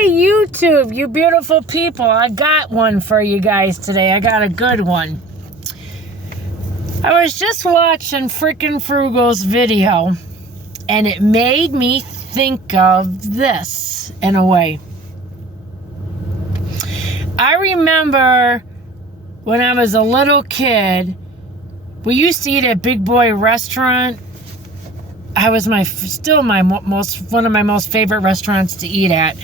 Hey, YouTube, you beautiful people. I got one for you guys today. I got a good one. I was just watching Frickin' Frugal's video, and it made me think of this in a way. I remember when I was a little kid, we used to eat at Big Boy Restaurant. It was one of my most favorite restaurants to eat at.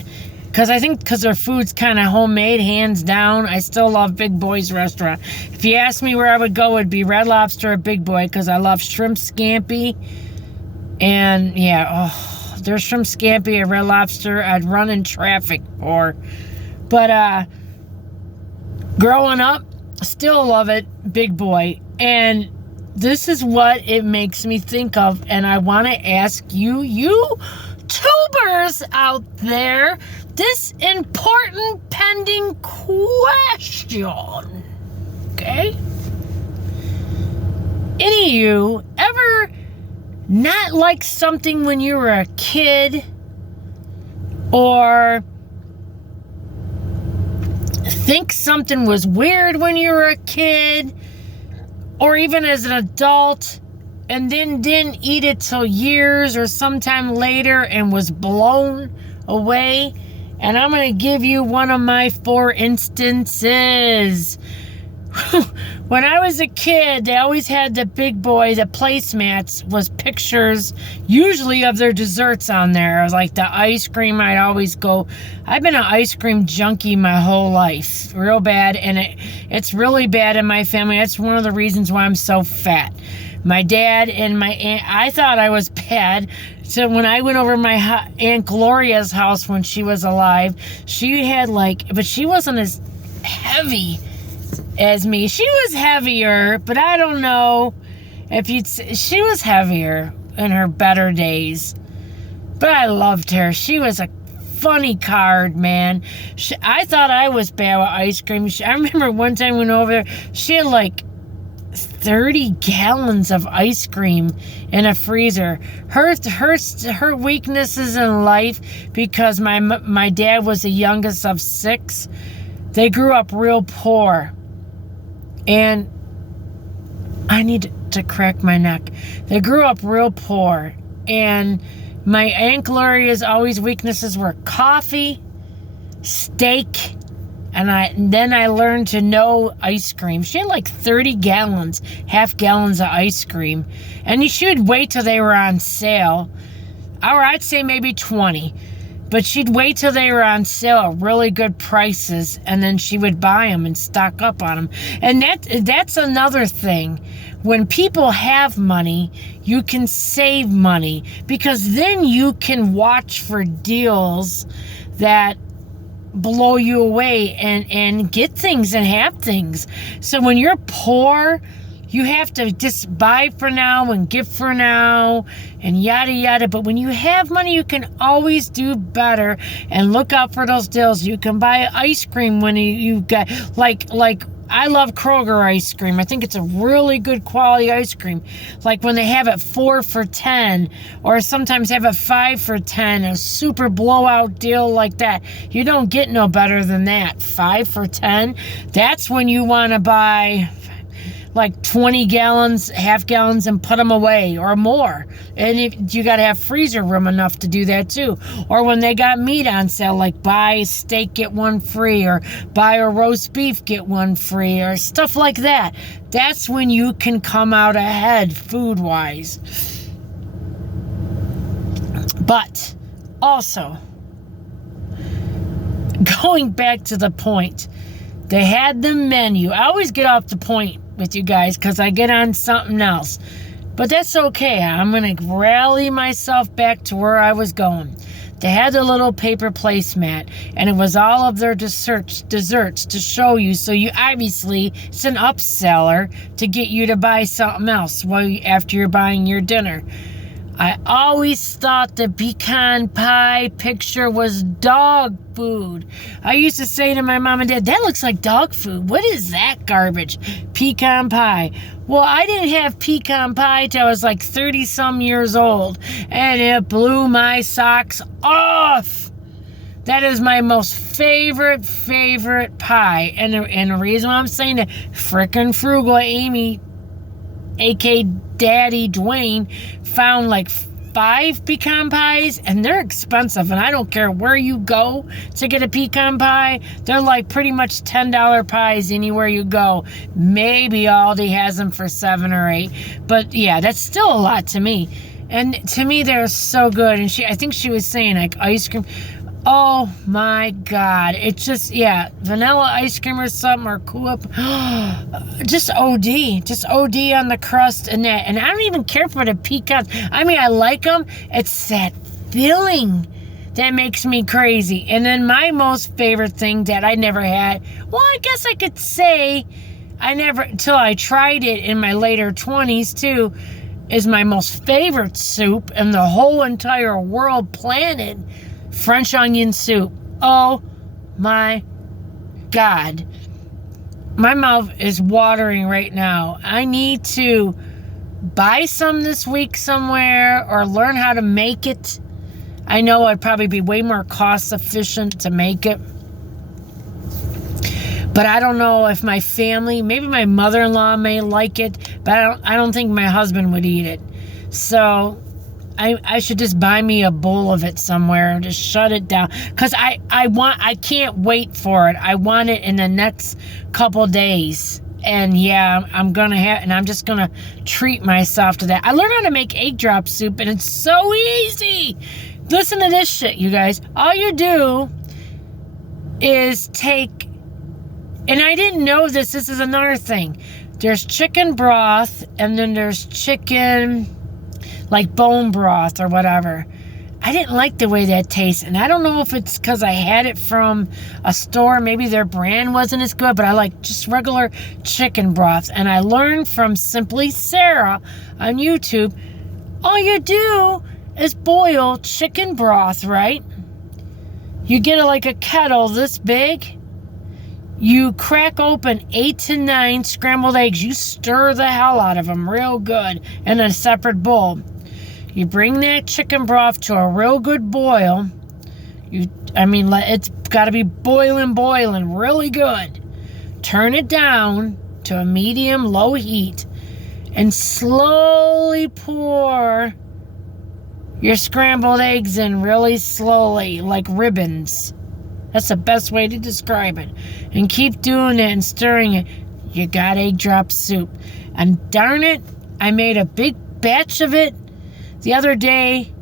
Because their food's kind of homemade, hands down. I still love Big Boy's restaurant. If you ask me where I would go, it'd be Red Lobster or Big Boy, because I love shrimp scampi. And yeah, their shrimp scampi at Red Lobster, I'd run in traffic for. But growing up, still love it, Big Boy. And this is what it makes me think of. And I want to ask you tubers out there, this important pending question. Okay? Any of you ever not like something when you were a kid, or think something was weird when you were a kid, or even as an adult, and then didn't eat it till years or sometime later and was blown away? And I'm going to give you one of my 4 instances. When I was a kid, they always had the Big Boy, the placemats, was pictures, usually of their desserts on there. I was like the ice cream, I'd always go. I've been an ice cream junkie my whole life, real bad, and it's really bad in my family. That's one of the reasons why I'm so fat. My dad and my aunt, I thought I was bad. So when I went over to my Aunt Gloria's house when she was alive, she had but she wasn't as heavy as me. She was heavier, but I don't know if she was heavier in her better days. But I loved her. She was a funny card, man. I thought I was bad with ice cream. I remember one time we went over there, she had 30 gallons of ice cream in a freezer. Her weaknesses in life, because my dad was the youngest of 6. They grew up real poor. And I need to crack my neck. They grew up real poor. And my Aunt Gloria's always weaknesses were coffee, steak, and then I learned to know ice cream. She had 30 gallons, half gallons of ice cream. And she would wait till they were on sale. Or I'd say maybe 20. But she'd wait till they were on sale at really good prices, and then she would buy them and stock up on them. And that's another thing. When people have money, you can save money, because then you can watch for deals that blow you away and get things and have things. So when you're poor, you have to just buy for now and give for now and yada yada. But when you have money, you can always do better and look out for those deals. You can buy ice cream when you got I love Kroger ice cream. I think it's a really good quality ice cream. When they have it 4 for $10, or sometimes have it 5 for $10, a super blowout deal like that. You don't get no better than that. 5 for $10. That's when you want to buy 20 gallons, half gallons, and put them away, or more. And you got to have freezer room enough to do that too. Or when they got meat on sale, buy a steak, get one free, or buy a roast beef, get one free, or stuff like that. That's when you can come out ahead food-wise. But also, going back to the point, they had the menu. I always get off the point with you guys because I get on something else. But that's okay. I'm going to rally myself back to where I was going. They had a little paper placemat, and it was all of their desserts to show you. So you obviously, it's an upseller to get you to buy something else after you're buying your dinner. I always thought the pecan pie picture was dog food. I used to say to my mom and dad, that looks like dog food. What is that garbage? Pecan pie. Well, I didn't have pecan pie till I was 30-some years old, and it blew my socks off. That is my most favorite pie. And the reason why I'm saying that, frickin' frugal Amy, a.k.a. Daddy Dwayne, found like 5 pecan pies, and they're expensive, and I don't care where you go to get a pecan pie. They're like pretty much $10 pies anywhere you go. Maybe Aldi has them for $7 or $8, but yeah, that's still a lot to me. And to me, they're so good. And I think she was saying like ice cream. Oh my God. It's just, yeah, vanilla ice cream or something, or Coop. Just OD. Just OD on the crust and that. And I don't even care for the pecans. I mean, I like them. It's that filling that makes me crazy. And then my most favorite thing that I never had, well, I guess I could say I never, until I tried it in my later 20s too, is my most favorite soup in the whole entire world planet. French onion soup. Oh my God. My mouth is watering right now. I need to buy some this week somewhere or learn how to make it. I know it'd probably be way more cost efficient to make it. But I don't know if my family, maybe my mother-in-law may like it, but I don't think my husband would eat it. So I should just buy me a bowl of it somewhere and just shut it down. Because I can't wait for it. I want it in the next couple days. And yeah, I'm just gonna treat myself to that. I learned how to make egg drop soup, and it's so easy. Listen to this shit, you guys. All you do is take, and I didn't know this is another thing. There's chicken broth, and then there's chicken, like bone broth or whatever. I didn't like the way that tastes, and I don't know if it's because I had it from a store. Maybe their brand wasn't as good, but I like just regular chicken broth. And I learned from Simply Sarah on YouTube, all you do is boil chicken broth, right? You get like a kettle this big. You crack open 8 to 9 scrambled eggs. You stir the hell out of them real good in a separate bowl. You bring that chicken broth to a real good boil. It's got to be boiling really good. Turn it down to a medium-low heat and slowly pour your scrambled eggs in really slowly, like ribbons. That's the best way to describe it. And keep doing it and stirring it. You got egg drop soup. And darn it, I made a big batch of it the other day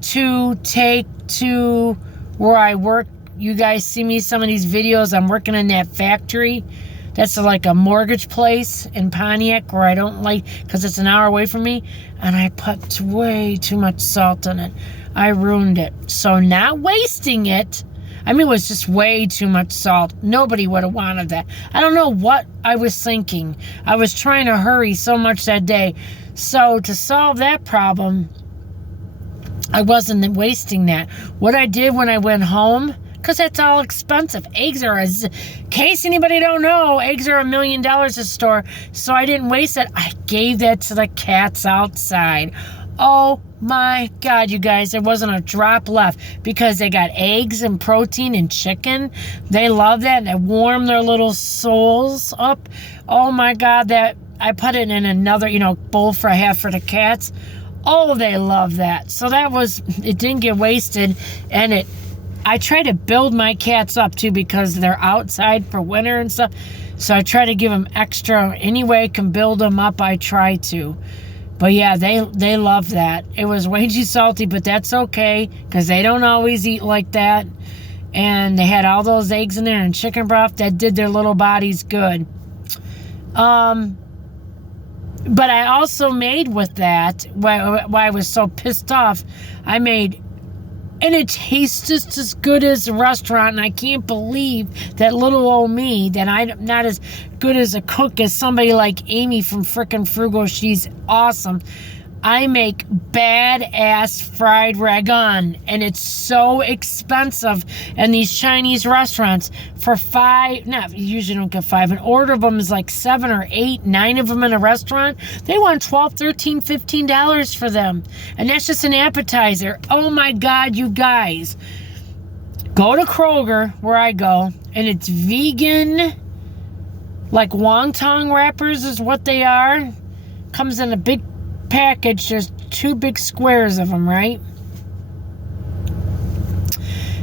to take to where I work. You guys see me some of these videos. I'm working in that factory. That's like a mortgage place in Pontiac where I don't like, because it's an hour away from me. And I put way too much salt in it. I ruined it. So not wasting it. It was just way too much salt. Nobody would have wanted that. I don't know what I was thinking. I was trying to hurry so much that day. So to solve that problem, I wasn't wasting that. What I did when I went home, because that's all expensive. Eggs are, in case anybody don't know, eggs are $1 million a store. So I didn't waste it. I gave that to the cats outside. Oh my God, you guys, there wasn't a drop left because they got eggs and protein and chicken. They love that, and it warmed their little souls up. Oh my God, that I put it in another, bowl for the cats. Oh, they love that. So it didn't get wasted, and I try to build my cats up too because they're outside for winter and stuff. So I try to give them extra. Any way I can build them up, I try to. But yeah, they love that. It was way too salty, but that's okay because they don't always eat like that. And they had all those eggs in there and chicken broth that did their little bodies good. But I also made with that, why I was so pissed off, I made, and it tastes just as good as a restaurant, and I can't believe that little old me, that I'm not as good as a cook as somebody like Amy from Frickin' Frugal. She's awesome. I make badass fried ragon, and it's so expensive in these Chinese restaurants. For you usually don't get 5. An order of them is like 7 or 8, 9 of them in a restaurant. They want $12, $13, $15 for them, and that's just an appetizer. Oh my God, you guys. Go to Kroger, where I go, and it's vegan, like wonton wrappers is what they are. Comes in a big package. There's 2 big squares of them, right?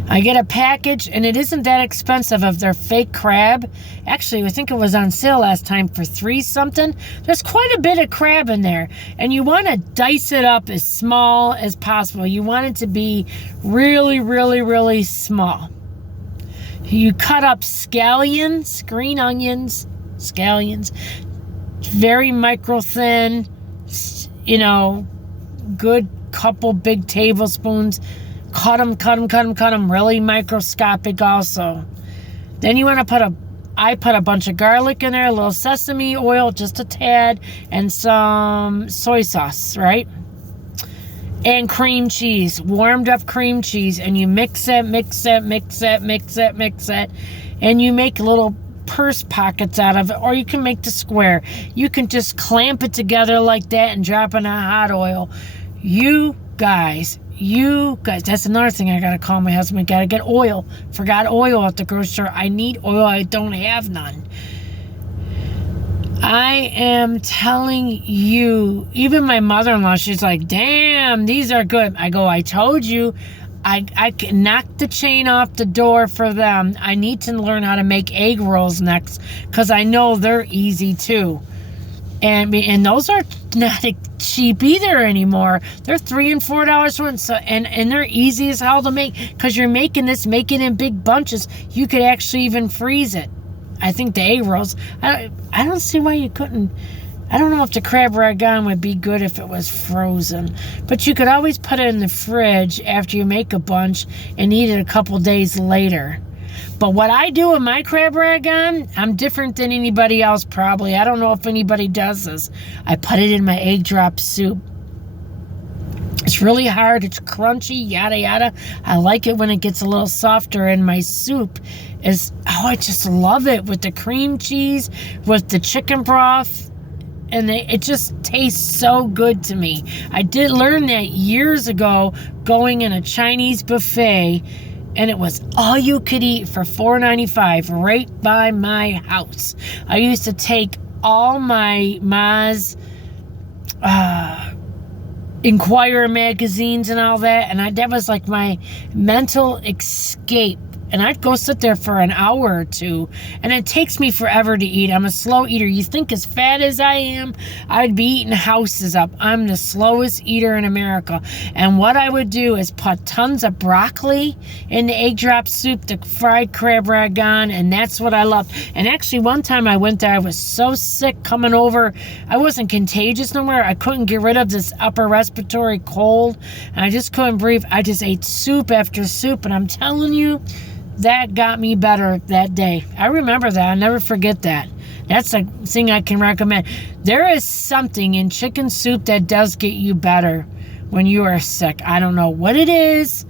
I get a package, and it isn't that expensive of their fake crab. Actually, I think it was on sale last time for $3 something. There's quite a bit of crab in there, and you want to dice it up as small as possible. You want it to be really, really, really small. You cut up scallions, green onions, scallions, very micro thin, good couple big tablespoons. Cut them really microscopic also. Then you want to I put a bunch of garlic in there, a little sesame oil, just a tad, and some soy sauce, right? And cream cheese, warmed up cream cheese, and you mix it, and you make little purse pockets out of it, or you can make the square. You can just clamp it together like that and drop it in hot oil. You guys, that's another thing I gotta call my husband. Gotta get oil. Forgot oil at the grocery store. I need oil. I don't have none. I am telling you, even my mother-in-law, she's like, damn, these are good. I go, I told you, I can knock the chain off the door for them. I need to learn how to make egg rolls next, because I know they're easy too. And those are not cheap either anymore. They're $3 and $4 one. So and they're easy as hell to make, because you're making it in big bunches. You could actually even freeze it. I think the egg rolls, I don't see why you couldn't. I don't know if the crab ragon would be good if it was frozen, but you could always put it in the fridge after you make a bunch and eat it a couple days later. But what I do with my crab ragon, I'm different than anybody else probably. I don't know if anybody does this. I put it in my egg drop soup. It's really hard. It's crunchy, yada, yada. I like it when it gets a little softer, and my soup I just love it with the cream cheese, with the chicken broth, and it just tastes so good to me. I did learn that years ago going in a Chinese buffet, and it was all you could eat for $4.95 right by my house. I used to take all my Ma's Inquirer magazines and all that, and that was like my mental escape. And I'd go sit there for an hour or two, and it takes me forever to eat. I'm a slow eater. You think as fat as I am, I'd be eating houses up. I'm the slowest eater in America. And what I would do is put tons of broccoli in the egg drop soup, the fried crab ragon, and that's what I love. And actually, one time I went there, I was so sick coming over. I wasn't contagious nowhere. I couldn't get rid of this upper respiratory cold, and I just couldn't breathe. I just ate soup after soup, and I'm telling you, that got me better that day. I remember that. I'll never forget that. That's a thing I can recommend. There is something in chicken soup that does get you better when you are sick. I don't know what it is.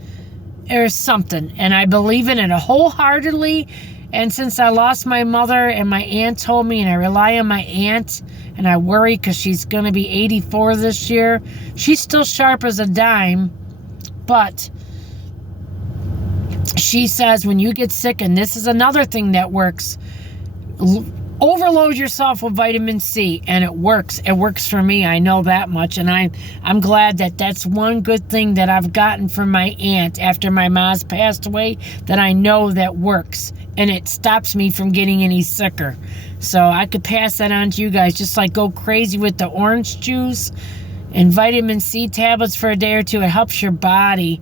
There's something. And I believe in it wholeheartedly. And since I lost my mother and my aunt told me, and I rely on my aunt, and I worry because she's going to be 84 this year. She's still sharp as a dime. But she says when you get sick, and this is another thing that works, overload yourself with vitamin C, and it works. It works for me. I know that much, and I'm glad that that's one good thing that I've gotten from my aunt after my mom's passed away, that I know that works, and it stops me from getting any sicker. So I could pass that on to you guys. Just like go crazy with the orange juice and vitamin C tablets for a day or two. It helps your body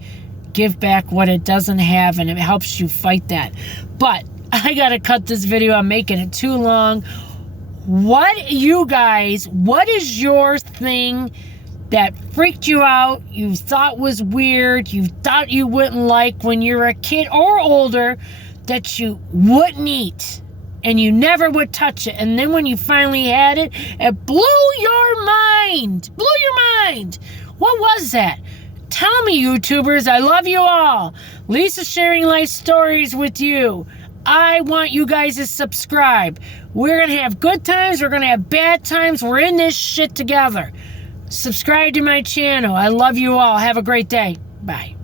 give back what it doesn't have, and it helps you fight that. But I gotta cut this video. I'm making it too long. What is your thing that freaked you out, you thought was weird, you thought you wouldn't like when you were a kid or older, that you wouldn't eat and you never would touch it, and then when you finally had it, it blew your mind? What was that? Tell me, YouTubers. I love you all. Lisa sharing life stories with you. I want you guys to subscribe. We're going to have good times. We're going to have bad times. We're in this shit together. Subscribe to my channel. I love you all. Have a great day. Bye.